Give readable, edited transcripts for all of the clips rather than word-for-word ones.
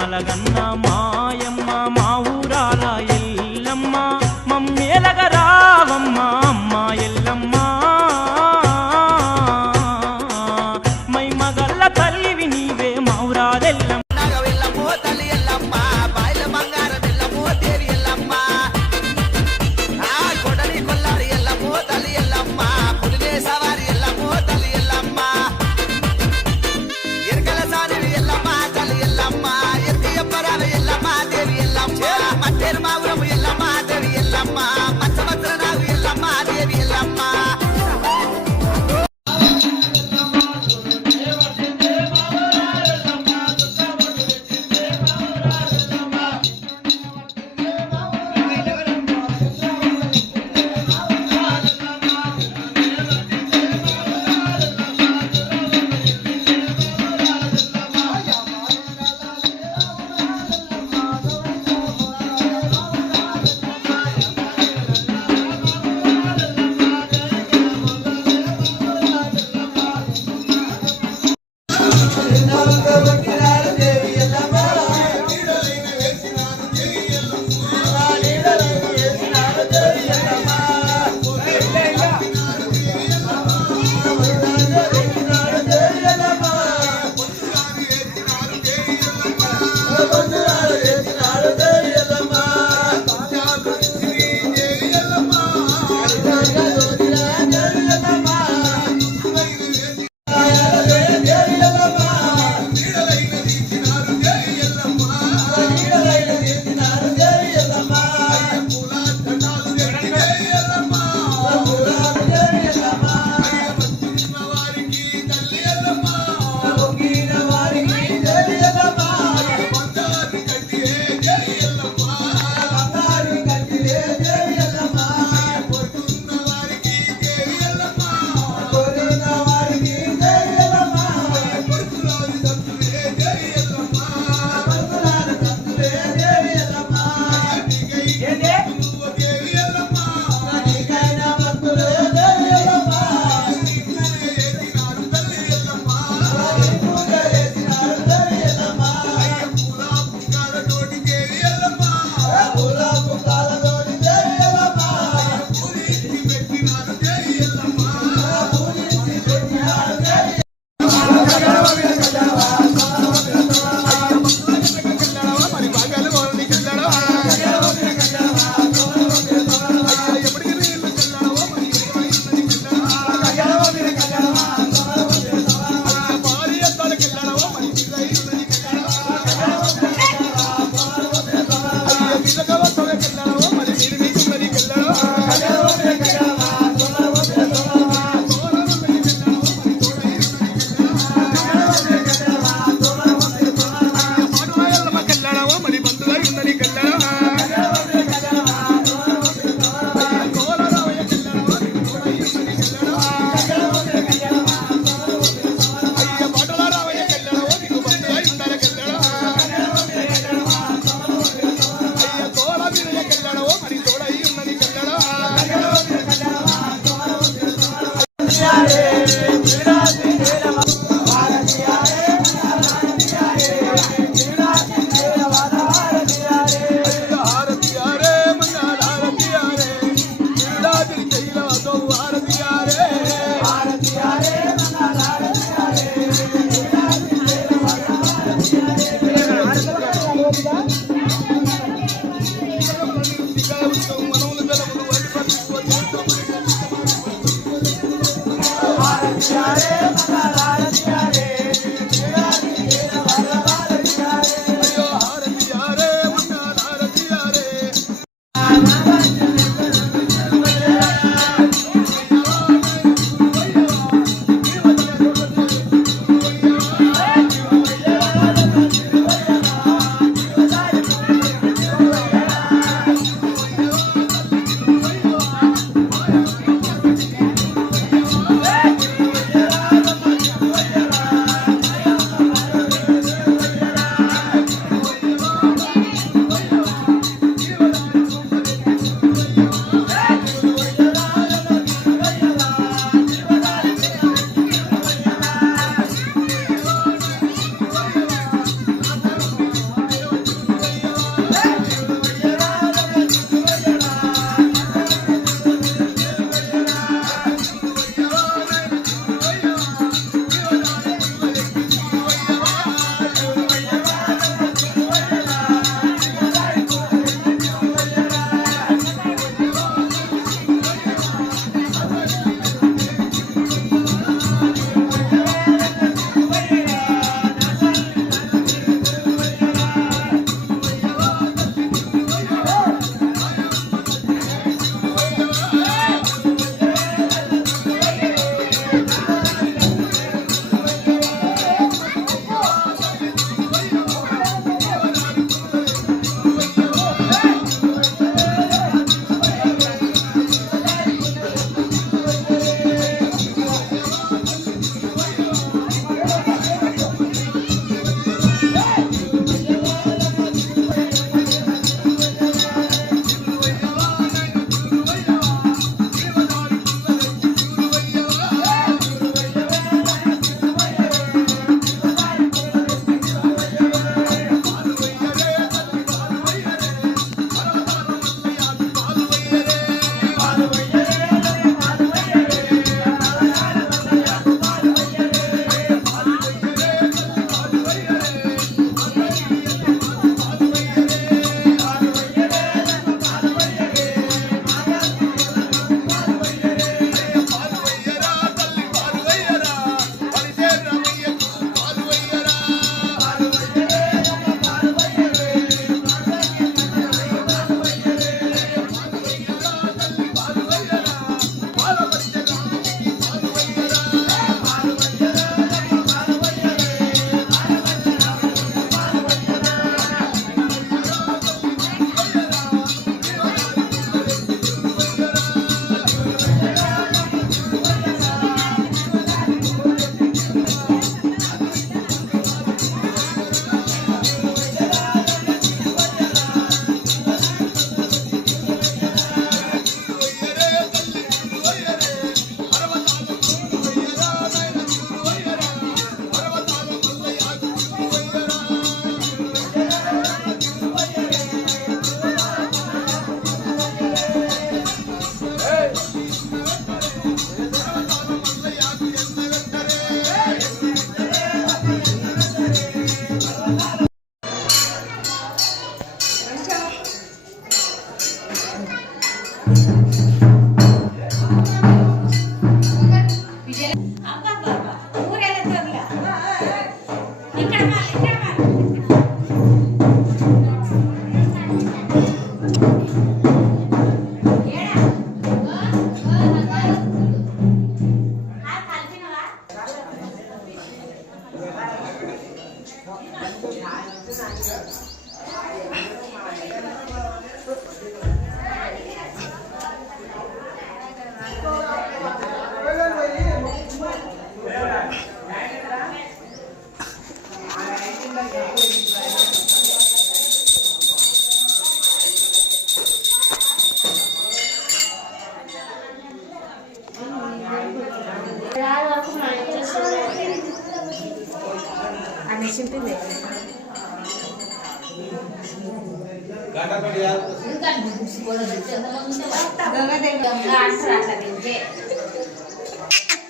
మమ్మలగన్న మాయమ్మ మా ఊరాల ఎల్లమ్మ మమ్మేలగ రావమ్మ అమ్మ ఎల్లమ్మ మై మగల్ల తల్లివి నీవే మా ఊరాలెల్లమ్మ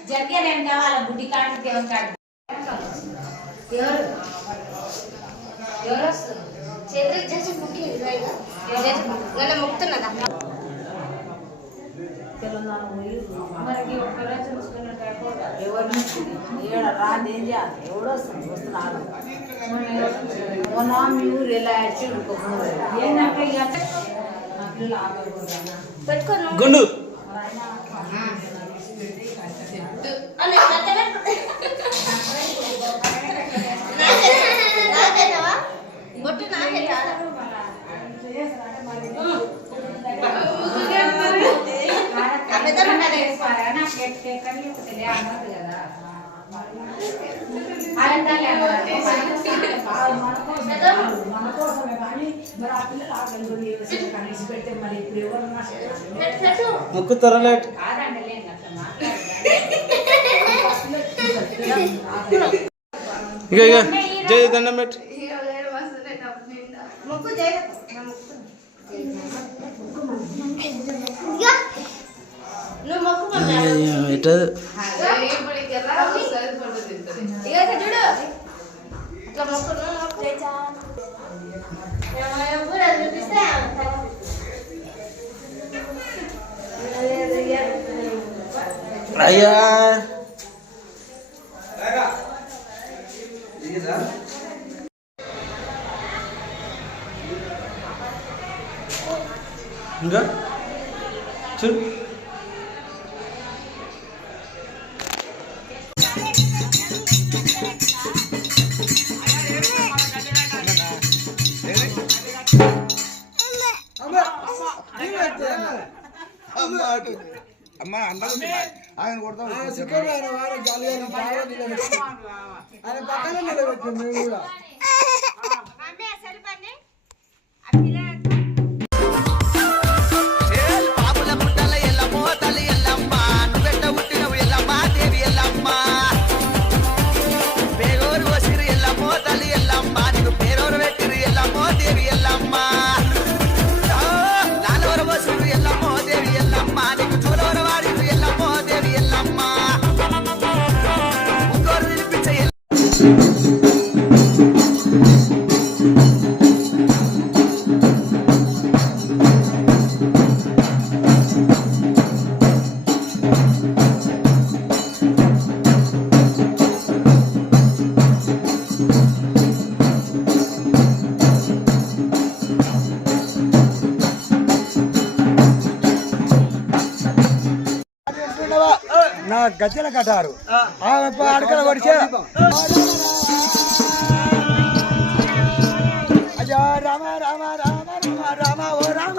జరిగేదేం కావాలి బుడ్డి కాడి దేవుని కాడి ఎవరు ఎవరు వస్తుంది చేతులు చేసి ముక్కి ముక్తున్నదా మనకి ఒక్కరే చూసుకున్నట్టు ఎవరు రాదేం చేయాలి ఎవడు వస్తుంది వస్తున్నాడు మొన్న మీ ఊరు ఎలా ఏంటంటే గుండు బొట్టు నాకే ముక్కు త్వరలేట్ ఇక ఇక జయ దండం పెట్టు పెట్టదు అయ్యా ఇంకా చూడు అమ్మా అన్నది ఆయన కొడతాం ఆయన పక్కన నిలబెట్టాం మేము కూడా నా గజ్జల కట్టారు అడకల పడిచే అజా రామ రామ రామ రామ రామ ఓ రామ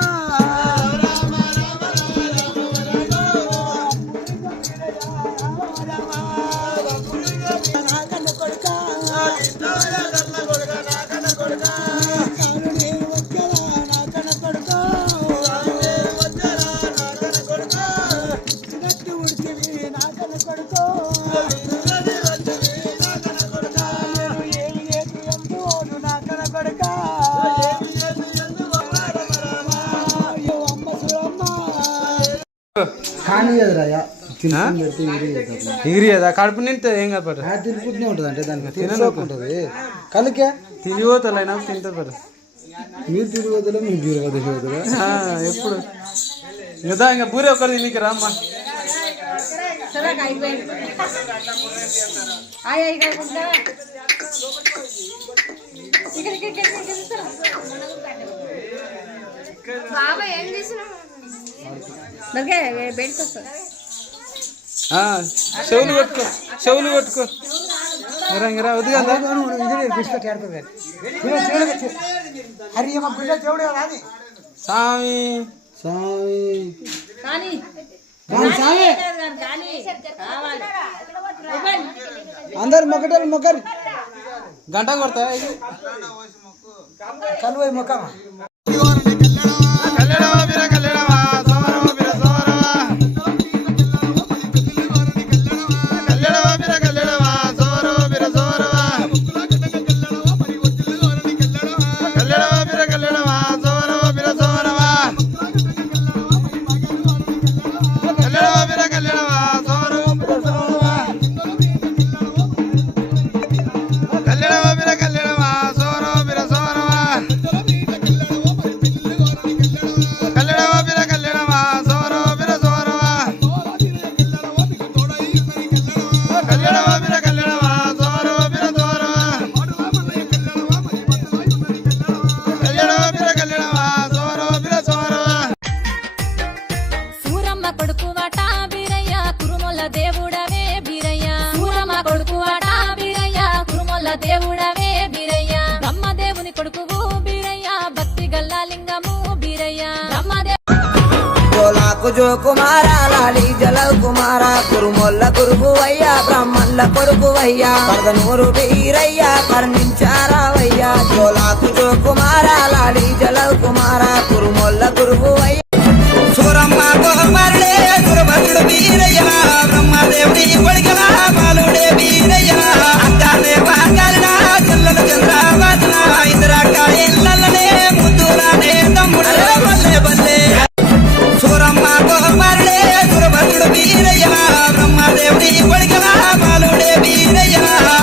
ఎగిరియదా కడుపు నింటే ఏం కాదు తిరుగుతూనే ఉంటుంది అంటే దానికి తినకుంటుంది కనుకే తిరిగిపోతా తింటుంది పడు మీరు తిరుగుతుందా మీరు తిరుగుతుందా ఎప్పుడు ఇంకా ఇంకా బూరే ఒకరు తినికి రామ్మా బాబా ఏం చేసినావు చెవులు కొట్టుకో చెవులు కొట్టుకో రంగిరా వద్దుగా హరి మా బిడ్డ దేవుడు కదా అని స్వామి స్వామి కానీ స్వామి అందరు మొక్కరు గంట కొడతా కలువై మొక్కమా దేవుడవే బీరయ్య బ్రహ్మదేవుని కొడుకువు బీరయ్య భక్తి గల్లా లింగము బీరయ్య కోలాకు జో కుమారా లాలి జలవ్ కుమారా కురుమొల్ల కురుబువయ్యా బ్రాహ్మణుల కొడుకువయ్యా పరదనూరు బీరయ్యా కర్ణించారావయ్యా కోలాకు జో కుమారా లాలి జలవ్ కుమారా కురుమొల్ల కురుబువయ్యా సూరమ్మ గోమరుడే గురుభద్రుడు బీరయ్య బ్రహ్మదేవుడి కొడుకలా బాలుడే బీరయ్య అక్కాలే వాకాలినా చెల్లెలు చంద్రావతన ఇందిరాకాయ ఇళ్ళనే ముద్దులానే తమ్ముడే బల్లే బల్లే సూరమ్మ గోమరుడే గురుభద్రుడు బీరయ్య బ్రహ్మదేవుడి కొడుకలా బాలుడే బీరయ్య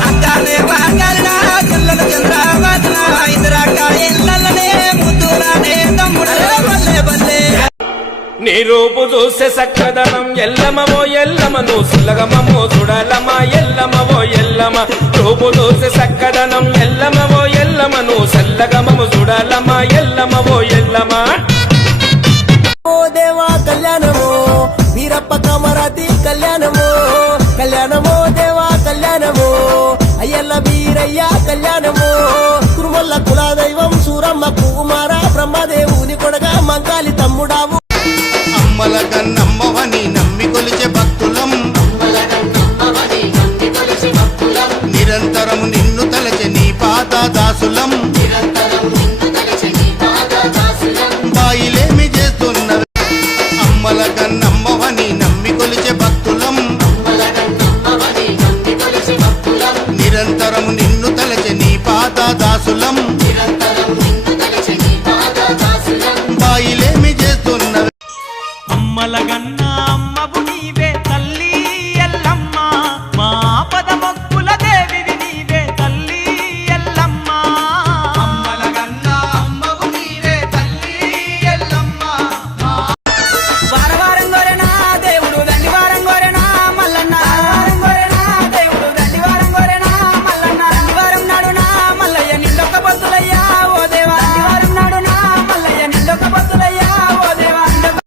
అక్కాలే వాకాలినా చెల్లెలు చంద్రావతన ఇందిరాకాయ ఇళ్ళనే ముద్దులానే తమ్ముడే బల్లే బల్లే నీ రూపు చూసే సక్కదనం ఎల్లమవో ఎల్లమను సులగమమో సుడలమ ఎల్లమవో ఎల్లమ రూపు చూసే సక్కదనం ఎల్లమవో ఎల్లమను సల్లగమము సుడలమ ఎల్లమవో ఎల్లమ ఓ దేవా కళ్యాణమో వీరప్ప కమరాతి కళ్యాణమో కళ్యాణమో దేవా కళ్యాణమో అయ్యల్ల వీరయ్య కళ్యాణమో కురుమల్ల కులదైవం సూరమ్మ కుమార బ్రహ్మదేవుని కొడగా మంకాలి తమ్ముడావు అమ్మల కన్నమ్మవని నమ్మి కొలిచే భక్తులం నిరంతరము నిన్ను తలచె నీ పాత దాసులం బాయిలేమి చేస్తున్నవి అమ్మల కన్నమ్మవని నమ్మి కొలిచే భక్తులం నిరంతరము నిన్ను తలచె నీ పాత దాసులం